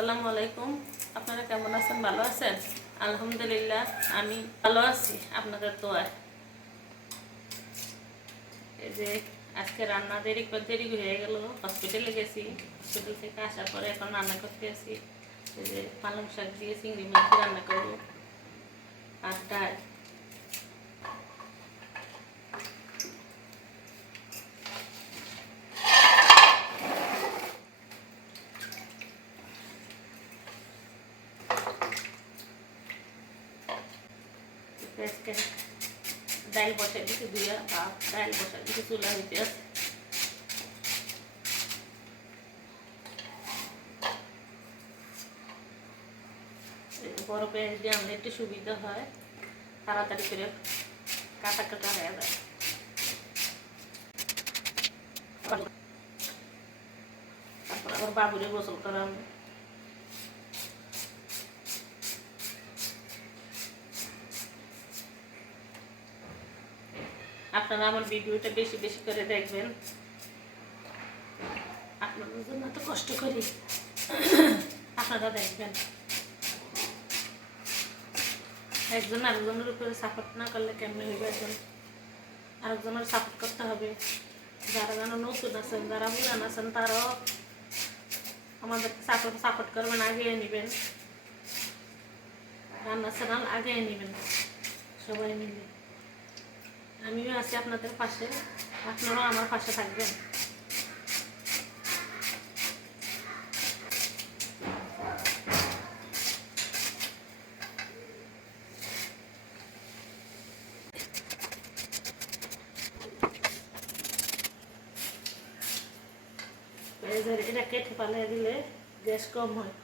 আসসালামু আলাইকুম। আপনারা কেমন আছেন? ভালো আছেন? আলহামদুলিল্লাহ আমি ভালো আছি আপনাদের দোয়ায়। এই যে আজকে রান্না দেরি হয়ে গেল, হসপিটালে গেছি। হসপিটাল থেকে আসার পরে এখন রান্না করতে আসি। এই যে পালং শাক দিয়ে চিংড়ি মাছ রান্না করবো আর ডাল। আজকে ডাল বসাই দিতে দুইয়া ভাত ডাল বসাই দিতে চুলা হইতে আছে। বড় পেঁয়াজ দিয়ে আমাদের একটু সুবিধা হয়, তাড়াতাড়ি করে কাটা কাটা হয়ে যায়। তারপর আবার বাবুরে গোসল করাম। আপনারা আমার ভিডিওটা বেশি বেশি করে দেখবেন, আপনাদের জন্য এত কষ্ট করি, আপনারা দেখবেন। একজন আরেকজনের উপরে সাপোর্ট না করলে কেমন হইবে? আরেকজনের সাপোর্ট করতে হবে। যারা যেন নতুন আছেন, যারা পুরান আছেন, তারাও আমাদেরকে সাপোর্ট করবেন, আগিয়ে নেবেন, রান্না চ্যানেল আগিয়ে নেবেন সবাই মিলে। আমিও আছি আপনাদের পাশে, আপনারাও আমার পাশে থাকবেন। এটা কেটে পালিয়ে দিলে গ্যাস কম হয়।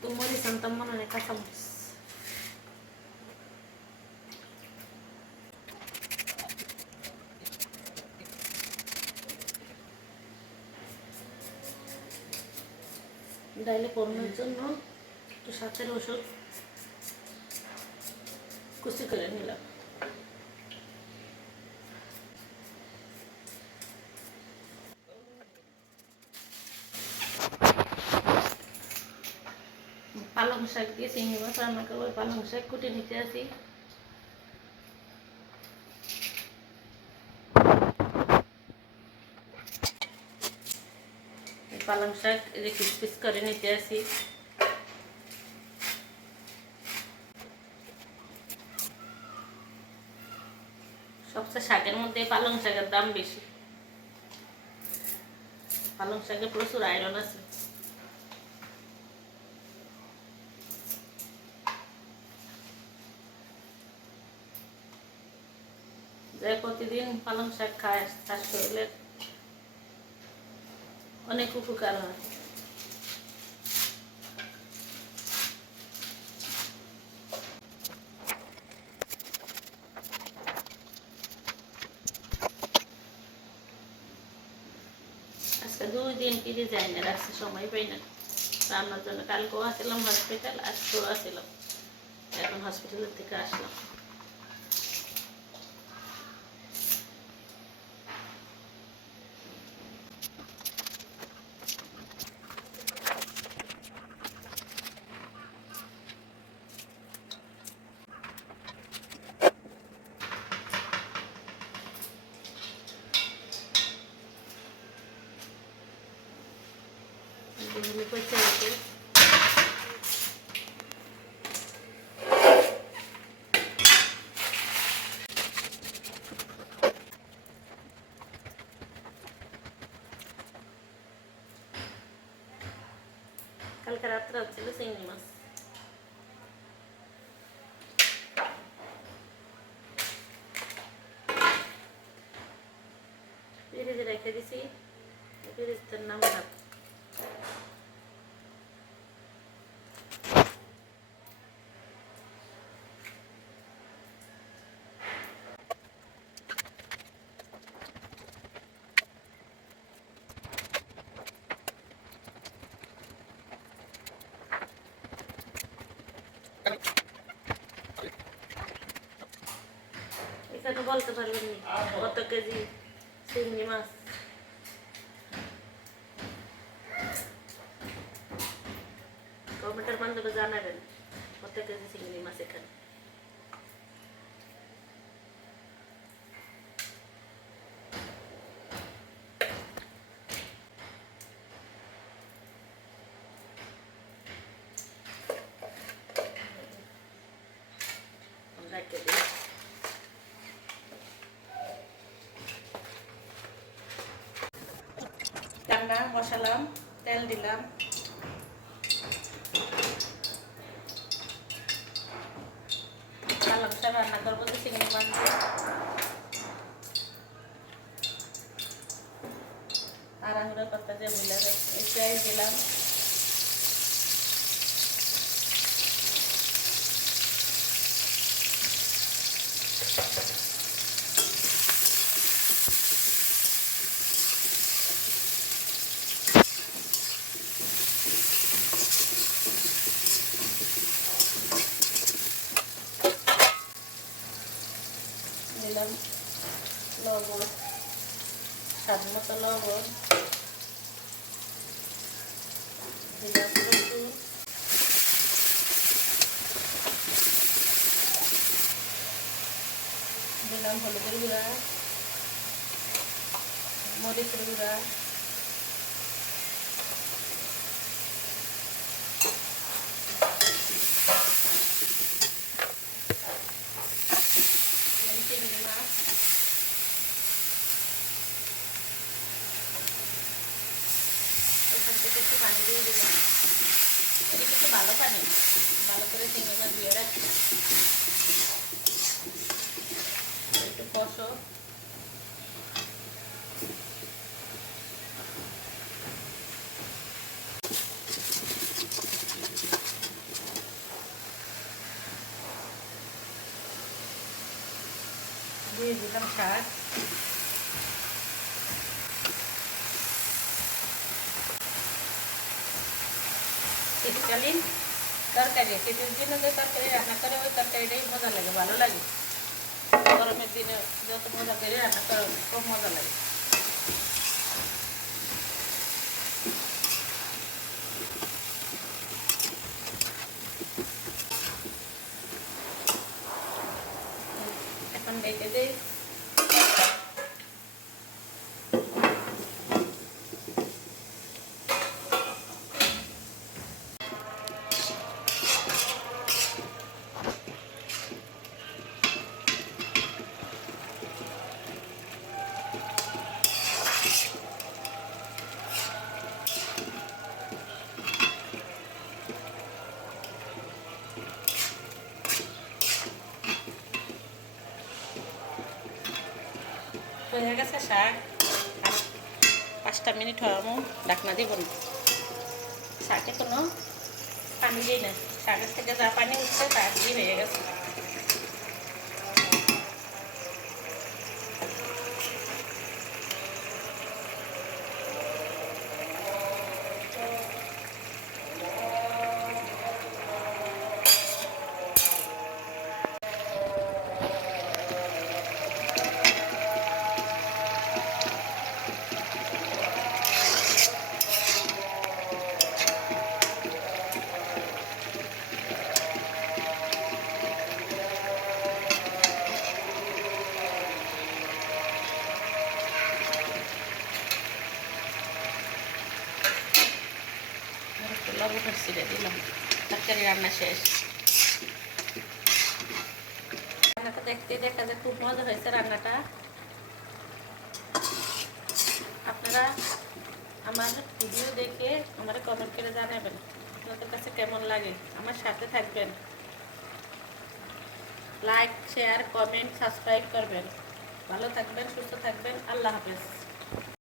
তো মরিচ আনতাম মনে হয় কাঁচামরিচ। ডাইলে পড়ানোর জন্য একটু সাথের ওষুধ কুচি করে নিলাম। পালং শাক দিয়ে চিংড়ি মাছ রান্না করবো। পালং শাক কুটে নিতে আসি। পালং শাক এই যে পিস করে নিতে আসি। সবচেয়ে শাকের মধ্যে পালং শাকের দাম বেশি। পালং শাকে প্রচুর আয়রন আছে। যে প্রতিদিন পালং শাক খায় তার শরীরের অনেক উপকার হয়। আজকে 2 দিন কিনে যাই না, রাখছি সময় পাই না রান্নার জন্য। কালকেও আসলাম হসপিটাল, আজকেও আসলাম, এখন হসপিটালের থেকে আসলাম। পয়সা রেখে কালকে রাত্রে হচ্ছিল চিংড়ি মাছ। ফ্রিজে রেখে দিছি, ফ্রিজটার নাম ভাত। বলতে পারবেন না কত কেজি চিংড়ি মাছ। কমেন্টের মাধ্যমে জানাবেন কত কেজি চিংড়ি মাছ এখানে। রান্না বসালাম, তেল দিলাম, লাল শাক রান্না করবো তো চিংড়ি মাছ দিয়ে। আড়াহুড়া করতে যে বুঝলাম এই পেঁয়াজ দিলাম, দিলাম লবণ, স্বাদ মতো লবণ, দিলাম রসুন, দিলাম হলুদের গুঁড়া, মরিচের গুঁড়া, চিংড়ি মাছ, এখান থেকে একটু পানি দিয়ে দিলাম। এটা কিন্তু ভালো পানি, ভালো করে চিংড়ি মাছ দিয়ে রাখি। একটু কষো, দিয়ে দিলাম শাক, শীতকালীন তরকারি, শীতের দিনে যে তরকারি রান্না করে ওই তরকারিটাই মজা লাগে, ভালো লাগে। গরমের দিনে যত মজা করে রান্না করে খুব মজা লাগে। এখন রেখে দিই। হয়ে গেছে শাক, আর 5টা মিনিট হওয়ামো, ঢাকনা দিব না। শাকে কোনো পানি দিই না, শাকের থেকে যা পানি উঠছে তা দিয়ে হয়ে গেছে। লবণ ছিঁড়ে দিলাম, তরকারি রান্না শেষ। রান্নাটা দেখতে দেখা যায় খুব মজা হয়েছে রান্নাটা। আপনারা আমার ভিডিও দেখে আমার কমেন্ট করে জানাবেন আপনাদের কাছে কেমন লাগে। আমার সাথে থাকবেন, লাইক শেয়ার কমেন্ট সাবস্ক্রাইব করবেন। ভালো থাকবেন, সুস্থ থাকবেন। আল্লাহ হাফেজ।